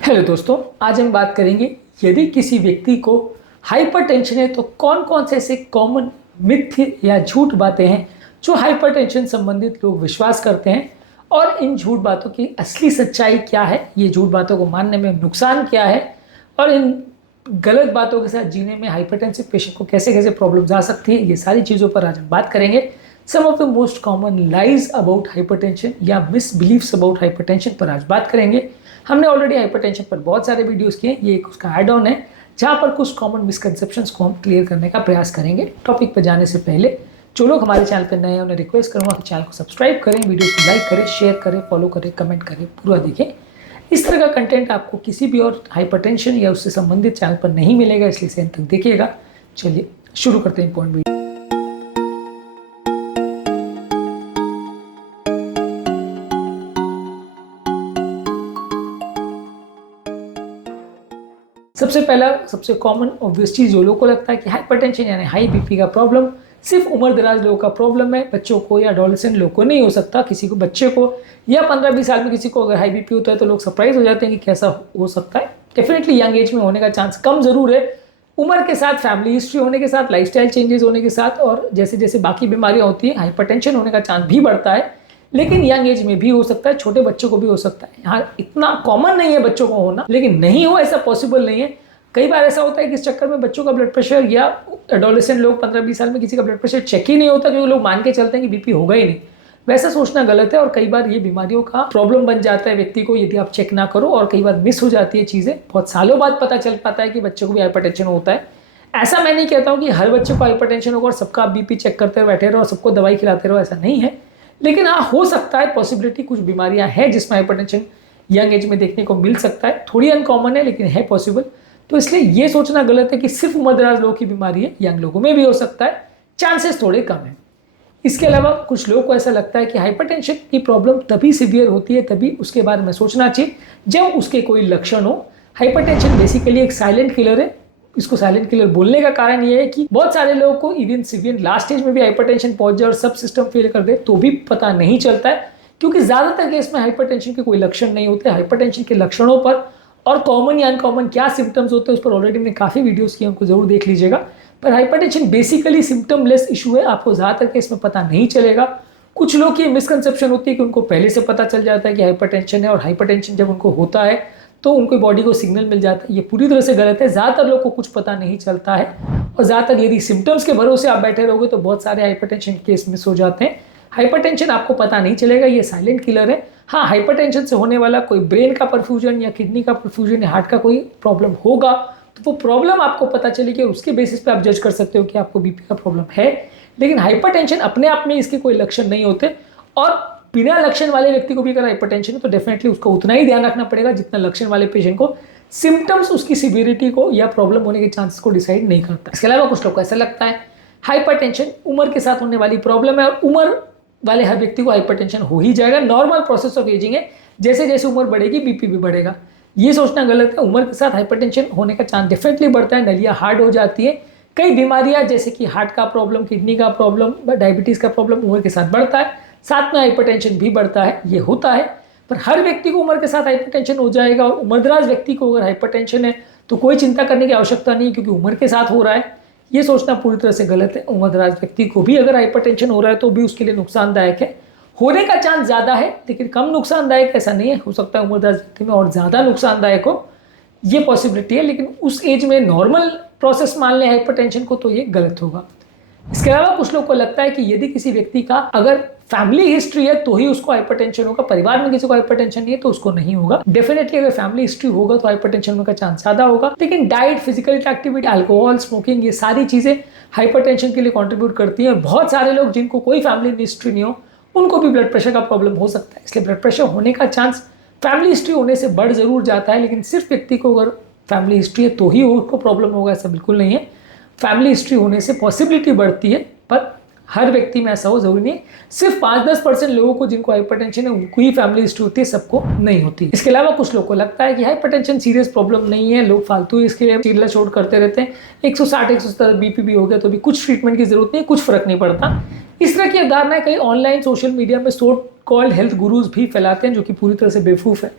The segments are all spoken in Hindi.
हेलो दोस्तों, आज हम बात करेंगे यदि किसी व्यक्ति को हाइपरटेंशन है तो कौन कौन से ऐसे कॉमन मिथ या झूठ बातें हैं जो हाइपरटेंशन संबंधित लोग विश्वास करते हैं और इन झूठ बातों की असली सच्चाई क्या है, ये झूठ बातों को मानने में नुकसान क्या है और इन गलत बातों के साथ जीने में हाइपरटेंसिव पेशेंट को कैसे कैसे प्रॉब्लम्स आ सकती है, ये सारी चीज़ों पर आज हम बात करेंगे। Some of the most common lies about hypertension या मिसबिलीव्स अबाउट हाइपरटेंशन पर आज बात करेंगे। हमने ऑलरेडी हाइपरटेंशन पर बहुत सारे वीडियोस किए, ये एक उसका ऐड ऑन है जहाँ पर कुछ कॉमन मिसकंसेप्शंस को हम क्लियर करने का प्रयास करेंगे। टॉपिक पर जाने से पहले जो लोग हमारे चैनल पर नए हैं उन्हें रिक्वेस्ट करूँगा कि चैनल को सब्सक्राइब करें, वीडियो को लाइक करें, शेयर करें, फॉलो करें, कमेंट करें, पूरा देखें। इस तरह का कंटेंट आपको किसी भी और हाइपरटेंशन या उससे संबंधित चैनल पर नहीं मिलेगा, इसलिए इसे अंत तक देखिएगा। चलिए शुरू करते हैं पॉइंट वीडियो। सबसे पहला सबसे कॉमन ऑब्वियस चीज़ जो लोगों को लगता है कि हाइपरटेंशन यानी हाई बीपी का प्रॉब्लम सिर्फ उम्र दराज लोगों का प्रॉब्लम है, बच्चों को या एडोलेसेंट लोगों को नहीं हो सकता। किसी को बच्चे को या 15-20 साल में किसी को अगर हाई बीपी होता है तो लोग सरप्राइज हो जाते हैं कि कैसा हो सकता है। डेफिनेटली यंग एज में होने का चांस कम ज़रूर है, उम्र के साथ, फैमिली हिस्ट्री होने के साथ, लाइफस्टाइल चेंजेस होने के साथ और जैसे जैसे बाकी बीमारियाँ होती हैं हाइपरटेंशन होने का चांस भी बढ़ता है, लेकिन यंग एज में भी हो सकता है, छोटे बच्चों को भी हो सकता है। यहाँ इतना कॉमन नहीं है बच्चों को होना, लेकिन नहीं हो ऐसा पॉसिबल नहीं है। कई बार ऐसा होता है कि इस चक्कर में बच्चों का ब्लड प्रेशर या एडोलेसेंट लोग 15-20 साल में किसी का ब्लड प्रेशर चेक ही नहीं होता क्योंकि लोग मान के चलते हैं कि बीपी होगा ही नहीं। वैसा सोचना गलत है और कई बार ये बीमारियों का प्रॉब्लम बन जाता है व्यक्ति को यदि आप चेक ना करो, और कई बार मिस हो जाती है चीज़ें। बहुत सालों बाद पता चल पाता है कि बच्चों को भी हाइपरटेंशन होता है। ऐसा मैं नहीं कहता हूँ कि हर बच्चे को हाइपरटेंशन होगा और सबका आप बीपी चेक करते बैठे रहो और सबको दवाई खिलाते रहो, ऐसा नहीं है। लेकिन हाँ, हो सकता है पॉसिबिलिटी, कुछ बीमारियाँ हैं जिसमें हाइपरटेंशन यंग एज में देखने को मिल सकता है। थोड़ी अनकॉमन है लेकिन है पॉसिबल। तो इसलिए ये सोचना गलत है कि सिर्फ उम्रदराज लोगों की बीमारी है, यंग लोगों में भी हो सकता है, चांसेस थोड़े कम हैं। इसके अलावा कुछ लोगों को ऐसा लगता है कि हाइपरटेंशन की प्रॉब्लम तभी सीवियर होती है, तभी उसके बारे में सोचना चाहिए जब उसके कोई लक्षण हो। हाइपरटेंशन बेसिकली एक साइलेंट किलर है। इसको साइलेंट किलर बोलने का कारण ये है कि बहुत सारे लोगों को इवन सीवियर लास्ट स्टेज में भी हाइपरटेंशन पहुंच जाए और सब सिस्टम फेल कर दे तो भी पता नहीं चलता है, क्योंकि ज्यादातर केस में हाइपरटेंशन के कोई लक्षण नहीं होते। हाइपरटेंशन के लक्षणों पर और कॉमन या अनकॉमन क्या सिम्टम्स होते हैं उस पर ऑलरेडी मैंने काफ़ी वीडियोस किए, उनको जरूर देख लीजिएगा। पर hypertension basically symptom less issue है, आपको ज़्यादातर केस में पता नहीं चलेगा। कुछ लोग की मिसकंसेप्शन होती है कि उनको पहले से पता चल जाता है कि हाइपरटेंशन है और हाइपरटेंशन जब उनको होता है तो उनको बॉडी को सिग्नल मिल जाता है। ये पूरी तरह से गलत है। ज़्यादातर लोग को कुछ पता नहीं चलता है और ज़्यादातर यदि सिम्टम्स के भरोसे आप बैठे रहोगे तो बहुत सारे हाइपरटेंशन केस मिस हो जाते हैं। हाइपरटेंशन आपको पता नहीं चलेगा, ये साइलेंट किलर है। हाँ, हाइपरटेंशन से होने वाला कोई ब्रेन का परफ्यूजन या किडनी का परफ्यूजन या हार्ट का कोई प्रॉब्लम होगा तो वो प्रॉब्लम आपको पता चलेगी और उसके बेसिस पे आप जज कर सकते हो कि आपको बीपी का प्रॉब्लम है। लेकिन हाइपरटेंशन अपने आप में इसके कोई लक्षण नहीं होते और बिना लक्षण वाले व्यक्ति को भी अगर हाइपरटेंशन है तो डेफिनेटली उसको उतना ही ध्यान रखना पड़ेगा जितना लक्षण वाले पेशेंट को। सिम्टम्स उसकी सिवियरिटी को या प्रॉब्लम होने के चांसेस को डिसाइड नहीं करता। इसके अलावा कुछ लोग को ऐसा लगता है हाइपरटेंशन उम्र के साथ होने वाली प्रॉब्लम है और उम्र वाले हर व्यक्ति को हाइपरटेंशन हो ही जाएगा, नॉर्मल प्रोसेस ऑफ एजिंग है, जैसे जैसे उम्र बढ़ेगी बीपी भी बढ़ेगा। ये सोचना गलत है। उम्र के साथ हाइपरटेंशन होने का चांस डेफिनेटली बढ़ता है, नलियाँ हार्ड हो जाती है। कई बीमारियां जैसे कि हार्ट का प्रॉब्लम, किडनी का प्रॉब्लम, डायबिटीज़ का प्रॉब्लम उम्र के साथ बढ़ता है, साथ में हाइपरटेंशन भी बढ़ता है, ये होता है। पर हर व्यक्ति को उम्र के साथ हाइपरटेंशन हो जाएगा और उम्रदराज व्यक्ति को अगर हाइपरटेंशन है तो कोई चिंता करने की आवश्यकता नहीं है क्योंकि उम्र के साथ हो रहा है, ये सोचना पूरी तरह से गलत है। उम्रदराज व्यक्ति को भी अगर हाइपरटेंशन हो रहा है तो भी उसके लिए नुकसानदायक है। होने का चांस ज़्यादा है लेकिन कम नुकसानदायक ऐसा नहीं है, हो सकता है उम्रदराज व्यक्ति में और ज़्यादा नुकसानदायक हो, ये पॉसिबिलिटी है। लेकिन उस एज में नॉर्मल प्रोसेस मान लें हाइपरटेंशन को तो ये गलत होगा। इसके अलावा कुछ लोग को लगता है कि यदि किसी व्यक्ति का अगर फैमिली हिस्ट्री है तो ही उसको हाइपरटेंशन होगा, परिवार में किसी को हाइपरटेंशन नहीं है तो उसको नहीं होगा। डेफिनेटली अगर फैमिली हिस्ट्री होगा तो हाइपरटेंशन होने का चांस ज्यादा होगा। लेकिन diet, physical activity, alcohol, smoking, ये सारी चीजें हाइपरटेंशन के लिए कंट्रीब्यूट करती हैं। बहुत सारे लोग जिनको कोई फैमिली हिस्ट्री नहीं हो उनको भी ब्लड प्रेशर का प्रॉब्लम हो सकता है। इसलिए ब्लड प्रेशर होने का चांस फैमिली हिस्ट्री होने से बढ़ जरूर जाता है, लेकिन सिर्फ व्यक्ति को अगर फैमिली हिस्ट्री है तो ही उसको प्रॉब्लम होगा ऐसा बिल्कुल नहीं है। फैमिली हिस्ट्री होने से पॉसिबिलिटी बढ़ती है पर हर व्यक्ति में ऐसा हो जरूरी नहीं है। सिर्फ 5-10% लोगों को जिनको हाइपरटेंशन है उनको ही फैमिली हिस्ट्री होती है, सबको नहीं होती। इसके अलावा कुछ लोगों को लगता है कि हाइपरटेंशन सीरियस प्रॉब्लम नहीं है, लोग फालतू इसके लिए चिल्ला चोट करते रहते हैं। 160-170 बीपी भी हो गया तो भी कुछ ट्रीटमेंट की जरूरत नहीं, कुछ फर्क नहीं पड़ता। इस तरह की अवधारणाएं कई ऑनलाइन सोशल मीडिया में सो कॉल्ड हेल्थ गुरुज भी फैलाते हैं जो कि पूरी तरह से बेवकूफ़ है।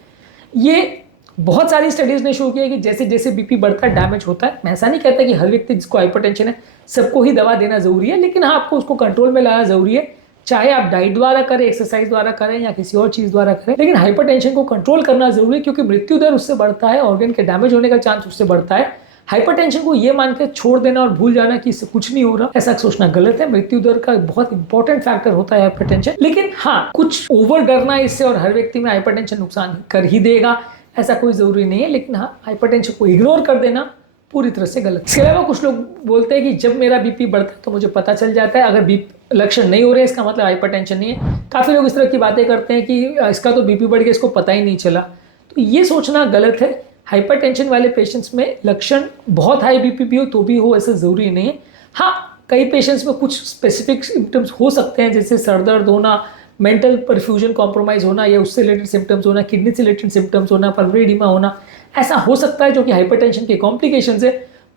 ये बहुत सारी स्टडीज़ ने शो किया कि जैसे जैसे बीपी बढ़ता है डैमेज होता है। मैं ऐसा नहीं कहता कि हर व्यक्ति जिसको हाइपरटेंशन है सबको ही दवा देना ज़रूरी है, लेकिन हाँ आपको उसको कंट्रोल में लाना ज़रूरी है, चाहे आप डाइट द्वारा करें, एक्सरसाइज द्वारा करें या किसी और चीज़ द्वारा करें, लेकिन हाइपरटेंशन को कंट्रोल करना ज़रूरी है क्योंकि मृत्यु दर उससे बढ़ता है, ऑर्गन के डैमेज होने का चांस उससे बढ़ता है। हाइपरटेंशन को ये मान के छोड़ देना और भूल जाना कि इससे कुछ नहीं हो रहा, ऐसा सोचना गलत है। मृत्यु दर का बहुत इंपॉर्टेंट फैक्टर होता है हाइपरटेंशन, लेकिन हाँ कुछ ओवर डरना इससे और हर व्यक्ति में हाइपरटेंशन नुकसान कर ही देगा ऐसा कोई ज़रूरी नहीं है, लेकिन हाँ हाइपरटेंशन को इग्नोर कर देना पूरी तरह से गलत। इसके अलावा कुछ लोग बोलते हैं कि जब मेरा बीपी बढ़ता है तो मुझे पता चल जाता है, अगर बीपी लक्षण नहीं हो रहे इसका मतलब हाइपरटेंशन नहीं है। काफ़ी लोग इस तरह की बातें करते हैं कि इसका तो बीपी बढ़ गया, इसको पता ही नहीं चला, तो ये सोचना गलत है। हाइपरटेंशन वाले पेशेंट्स में लक्षण बहुत हाई बीपी भी हो तो भी हो ऐसा ज़रूरी नहीं है। हाँ कई पेशेंट्स में कुछ स्पेसिफिक सिम्टम्स हो सकते हैं, जैसे सर दर्द होना, मेंटल परफ्यूजन कॉम्प्रोमाइज़ होना या उससे रिलेटेड सिम्टम्स होना, किडनी से रिलेटेड सिम्टम्स होना, पल्मोनरी एडिमा होना, ऐसा हो सकता है जो कि हाइपरटेंशन के कॉम्प्लिकेशंस है।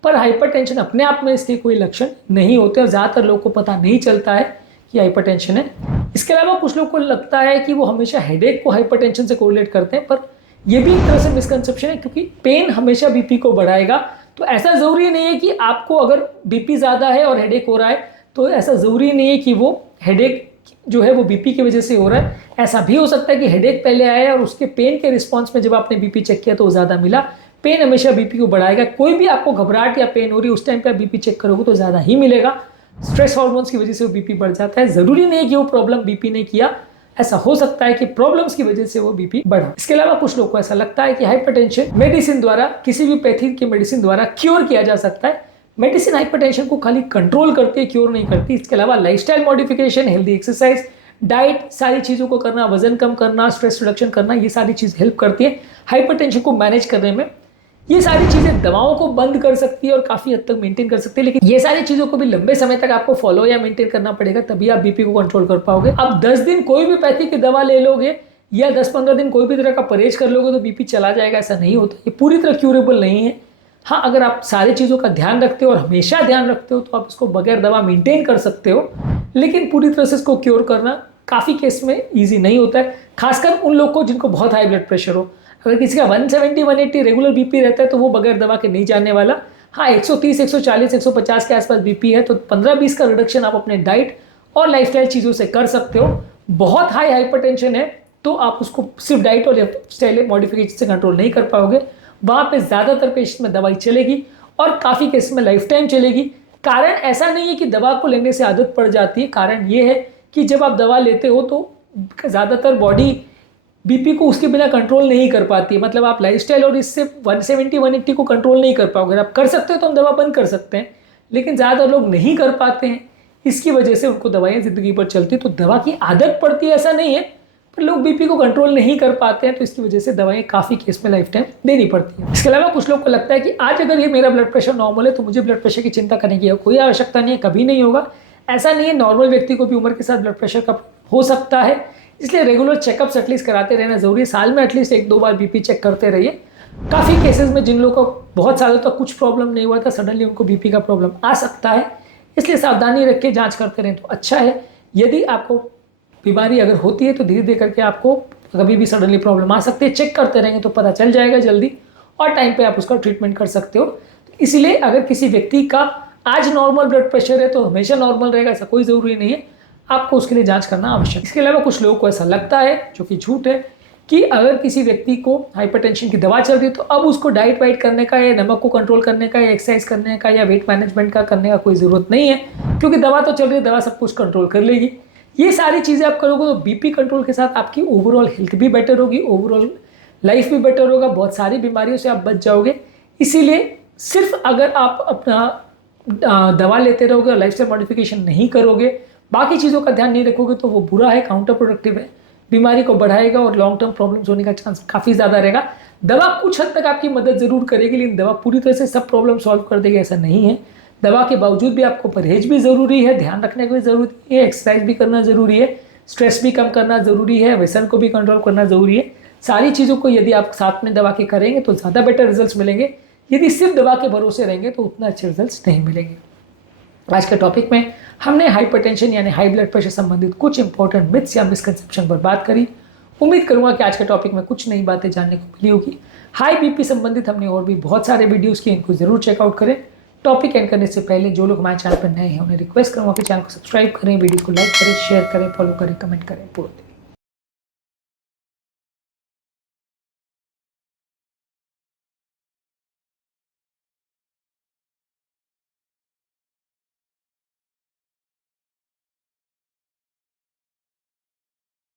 पर हाइपरटेंशन अपने आप में इसके कोई लक्षण नहीं होते और ज़्यादातर लोगों को पता नहीं चलता है कि हाइपरटेंशन है। इसके अलावा कुछ लोगों को लगता है कि वो हमेशा हेडेक को हाइपरटेंशन से कोरिलेट करते हैं, पर ये भी एक तरह से मिसकंसेप्शन है क्योंकि पेन हमेशा बीपी को बढ़ाएगा। तो ऐसा ज़रूरी नहीं है कि आपको अगर बीपी ज़्यादा है और हेडेक हो रहा है तो ऐसा ज़रूरी नहीं है कि वो हेडेक जो है वो बीपी की वजह से हो रहा है। ऐसा भी हो सकता है कि हेडेक पहले आया और उसके पेन के रिस्पॉन्स में जब आपने बीपी चेक किया तो वो ज़्यादा मिला। पेन हमेशा बीपी को बढ़ाएगा। कोई भी आपको घबराहट या पेन हो रही है उस टाइम पे आप बीपी चेक करोगे तो ज़्यादा ही मिलेगा। स्ट्रेस हार्मोन्स की वजह से वो बीपी बढ़ जाता है। ज़रूरी नहीं है कि वो प्रॉब्लम बीपी ने किया, ऐसा हो सकता है कि प्रॉब्लम्स की वजह से वो बीपी बढ़ा। इसके अलावा कुछ लोगों को ऐसा लगता है कि हाइपरटेंशन मेडिसिन द्वारा, किसी भी पैथी की मेडिसिन द्वारा क्योर किया जा सकता है। मेडिसिन हाइपरटेंशन को खाली कंट्रोल करती है, क्योर नहीं करती। इसके अलावा lifestyle modification, healthy exercise, diet, सारी चीज़ों को करना, वजन कम करना, स्ट्रेस रिडक्शन करना, ये सारी चीज़ हेल्प करती है हाइपरटेंशन को मैनेज करने में। ये सारी चीज़ें दवाओं को बंद कर सकती है और काफ़ी हद तक मेंटेन कर सकती है, लेकिन ये सारी चीज़ों को भी लंबे समय तक आपको फॉलो या मेंटेन करना पड़ेगा, तभी आप बीपी को कंट्रोल कर पाओगे। अब 10 दिन कोई भी पैथी की दवा ले लोगे या 10-15 दिन कोई भी तरह का परहेज कर लोगे तो बीपी चला जाएगा, ऐसा नहीं होता। ये पूरी तरह क्यूरेबल नहीं है। हाँ अगर आप सारी चीज़ों का ध्यान रखते हो और हमेशा ध्यान रखते हो तो आप इसको बगैर दवा मेंटेन कर सकते हो, लेकिन पूरी तरह से इसको क्योर करना काफ़ी केस में ईजी नहीं होता है, खासकर उन लोग को जिनको बहुत हाई ब्लड प्रेशर हो। अगर किसी का 170-180 रेगुलर बीपी रहता है तो वो बगैर दवा के नहीं जाने वाला। हाँ 130, 140, 150 के आसपास बीपी है तो 15-20 का रिडक्शन आप अपने डाइट और लाइफस्टाइल चीज़ों से कर सकते हो। बहुत हाई हाइपरटेंशन है तो आप उसको सिर्फ डाइट और लाइफस्टाइल मॉडिफिकेशन से कंट्रोल नहीं कर पाओगे। वहाँ पे ज़्यादातर पेशेंट में दवाई चलेगी और काफ़ी केस में लाइफ टाइम चलेगी। कारण ऐसा नहीं है कि दवा को लेने से आदत पड़ जाती है, कारण ये है कि जब आप दवा लेते हो तो ज़्यादातर बॉडी बीपी को उसके बिना कंट्रोल नहीं कर पाती है। मतलब आप लाइफस्टाइल और इससे 170-180 को कंट्रोल नहीं कर पाओगे। आप कर सकते हो तो हम दवा बंद कर सकते हैं, लेकिन ज़्यादातर लोग नहीं कर पाते हैं, इसकी वजह से उनको दवाइयाँ ज़िंदगी भर चलती। तो दवा की आदत पड़ती है ऐसा नहीं है, पर लोग बीपी को कंट्रोल नहीं कर पाते हैं तो इसकी वजह से दवाएं काफ़ी केस में लाइफ टाइम देनी पड़ती है। इसके अलावा कुछ लोग को लगता है कि आज अगर ये मेरा ब्लड प्रेशर नॉर्मल है तो मुझे ब्लड प्रेशर की चिंता करने की कोई आवश्यकता नहीं है, कभी नहीं होगा। ऐसा नहीं है, नॉर्मल व्यक्ति को भी उम्र के साथ ब्लड प्रेशर का हो सकता है, इसलिए रेगुलर चेकअप्स एटलीस्ट कराते रहना जरूरी है। साल में एटलीस्ट 1-2 बार बीपी चेक करते रहिए। काफ़ी केसेस में जिन लोगों को बहुत सालों तक कुछ प्रॉब्लम नहीं हुआ था, सडनली उनको बीपी का प्रॉब्लम आ सकता है, इसलिए सावधानी रख के जाँच करते रहें तो अच्छा है। यदि आपको बीमारी अगर होती है तो धीरे धीरे करके आपको कभी भी सडनली प्रॉब्लम आ सकती है, चेक करते रहेंगे तो पता चल जाएगा जल्दी और टाइम पे आप उसका ट्रीटमेंट कर सकते हो। इसलिए अगर किसी व्यक्ति का आज नॉर्मल ब्लड प्रेशर है तो हमेशा नॉर्मल रहेगा ऐसा कोई ज़रूरी नहीं है, आपको उसके लिए जांच करना आवश्यक है। इसके अलावा कुछ लोगों को ऐसा लगता है, जो कि झूठ है, कि अगर किसी व्यक्ति को हाइपरटेंशन की दवा चल रही है तो अब उसको डाइट वाइट करने का या नमक को कंट्रोल करने का या एक्सरसाइज करने का या वेट मैनेजमेंट का करने का कोई ज़रूरत नहीं है, क्योंकि दवा तो चल रही है, दवा सब कुछ कंट्रोल कर लेगी। ये सारी चीज़ें आप करोगे तो बीपी कंट्रोल के साथ आपकी ओवरऑल हेल्थ भी बेटर होगी, ओवरऑल लाइफ भी बेटर होगा, बहुत सारी बीमारियों से आप बच जाओगे। इसीलिए सिर्फ अगर आप अपना दवा लेते रहोगे और लाइफस्टाइल मॉडिफिकेशन नहीं करोगे, बाकी चीज़ों का ध्यान नहीं रखोगे तो वो बुरा है, काउंटर प्रोडक्टिव है, बीमारी को बढ़ाएगा और लॉन्ग टर्म प्रॉब्लम्स होने का चांस काफ़ी ज़्यादा रहेगा। दवा कुछ हद तक आपकी मदद ज़रूर करेगी, लेकिन दवा पूरी तरह से सब प्रॉब्लम सॉल्व कर देगी ऐसा नहीं है। दवा के बावजूद भी आपको परहेज भी ज़रूरी है, ध्यान रखने की भी ज़रूरी है, एक्सरसाइज भी करना ज़रूरी है, स्ट्रेस भी कम करना ज़रूरी है, व्यसन को भी कंट्रोल करना ज़रूरी है। सारी चीज़ों को यदि आप साथ में दवा के करेंगे तो ज़्यादा बेटर रिजल्ट्स मिलेंगे। यदि सिर्फ दवा के भरोसे रहेंगे तो उतना अच्छे रिजल्ट्स नहीं मिलेंगे। आज के टॉपिक में हमने हाइपरटेंशन यानी हाई ब्लड प्रेशर संबंधित कुछ इंपॉर्टेंट मिथ्स या मिसकंसेप्शन पर बात करी। उम्मीद करूंगा कि आज के टॉपिक में कुछ नई बातें जानने को मिली होगी। हाई बीपी संबंधित हमने और भी बहुत सारे वीडियोस किए, इनको जरूर चेकआउट करें। टॉपिक एंड करने से पहले जो लोग हमारे चैनल पर नए हैं उन्हें रिक्वेस्ट करूंगा कि चैनल को सब्सक्राइब करें, वीडियो को लाइक करें, शेयर करें, फॉलो करें, कमेंट करें। पूरा